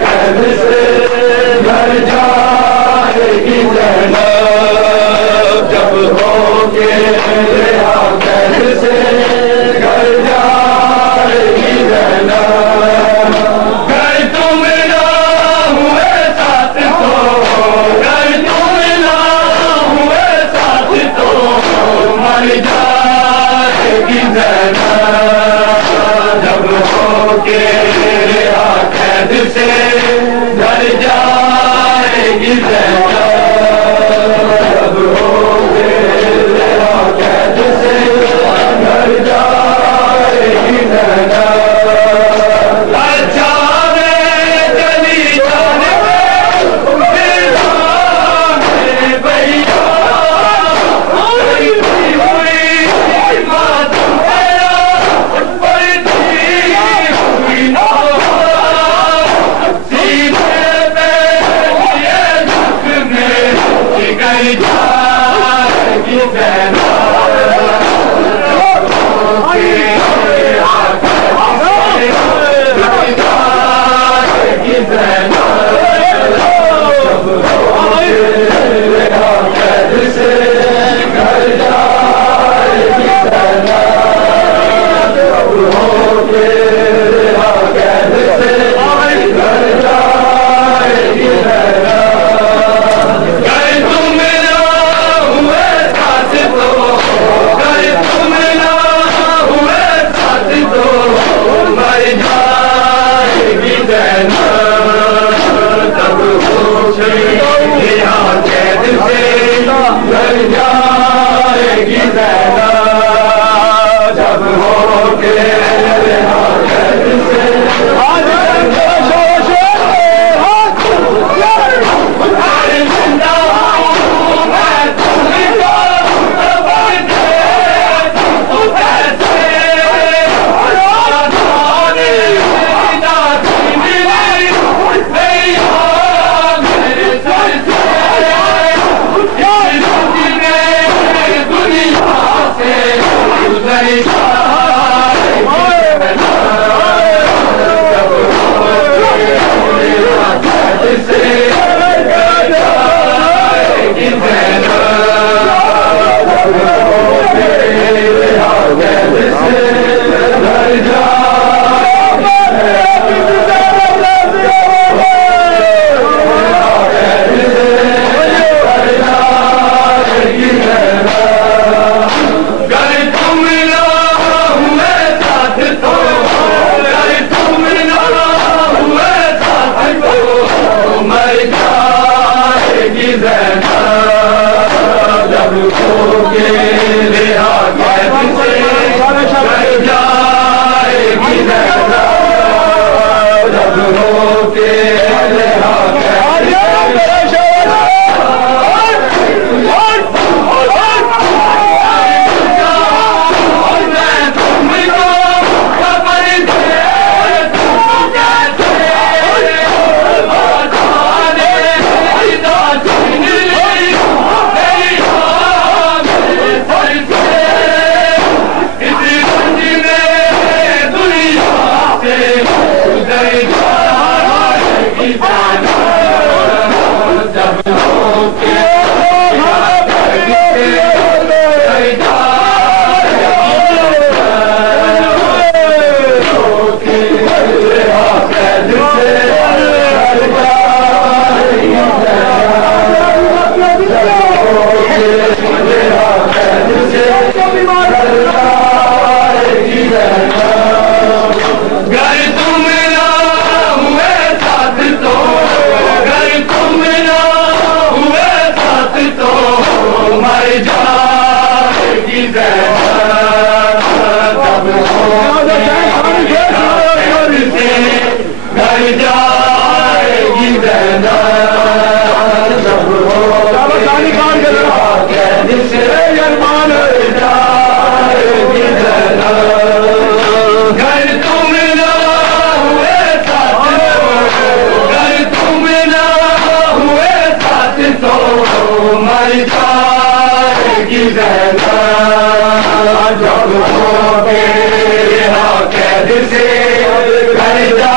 कैद से घर जाएगी ज़ैनब, जब होके रिहा कैद से घर जाएगी ज़ैनब। घर तुम ना हुए साथ तो, घर तुम ना हुए साथ तो मर जाएगी ज़ैनब, जब होके रिहा कैद से घर जाएगी ज़ैनब, जब होके रिहा कैद से घर जाएगी ज़ैनब। अच्छा मैं चली जाने भैया हुई मातम तेरा बढ़ती हुई ना सीने पे ये झुकने जिगर जाएगी ज़ैनब, जाएगी ज़ैनब, जब होके रिहा कैद से घर जाएगी ज़ैनब, जब होके रिहा कैद से घर जाएगी ज़ैनब। घर तुम ना हुए साथ तो, घर तुम ना हुए साथ तो मर जाएगी ज़ैनब, तब होके रिहा कैद से घर जाएगी ज़ैनब, जब होके रिहा कैद से जिंदा हूँ मैं तुमको खबर दे तू कैसे आसानी ना मिली भैया मेरे सर से, इस दुनिया से गुजर जाएगी ज़ैनब, जब होके रिहा कैद से घर जाएगी ज़ैनब, जब होके रिहा कैद से घर जाएगी ज़ैनब। घर तुम ना हुए साथ तो, घर तुम ना हुए साथ तो मर जाएगी ज़ैनब, जब होके रिहा कैद से घर जाएगी ज़ैनब, जब होके रिहा कैद से मैं तुमको खबर दे तू कैसे आसानी ना मिली भैया मेरे सर से, इस दुनिया से गुजर जाएगी ज़ैनब, जब होके रिहा कैद से घर जाएगी ज़ैनब, होके रिहा कैद से घर जाएगी ज़ैनब, जब होके रिहा कैद से घर जाएगी ज़ैनब। घर तुम ना हुए साथ तो, घर तुम ना हुए साथ तो मर जाएगी ज़ैनब, जब होके रिहा कैद से घर जाएगी ज़ैनब, जब होके रिहा कैद से घर जाएगी ज़ैनब। घर तुम ना हुए साथ तो, घर तुम ना हुए साथ तो मर जाएगी ज़ैनब, जब होके रिहा कैद से घर जा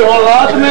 औलाद में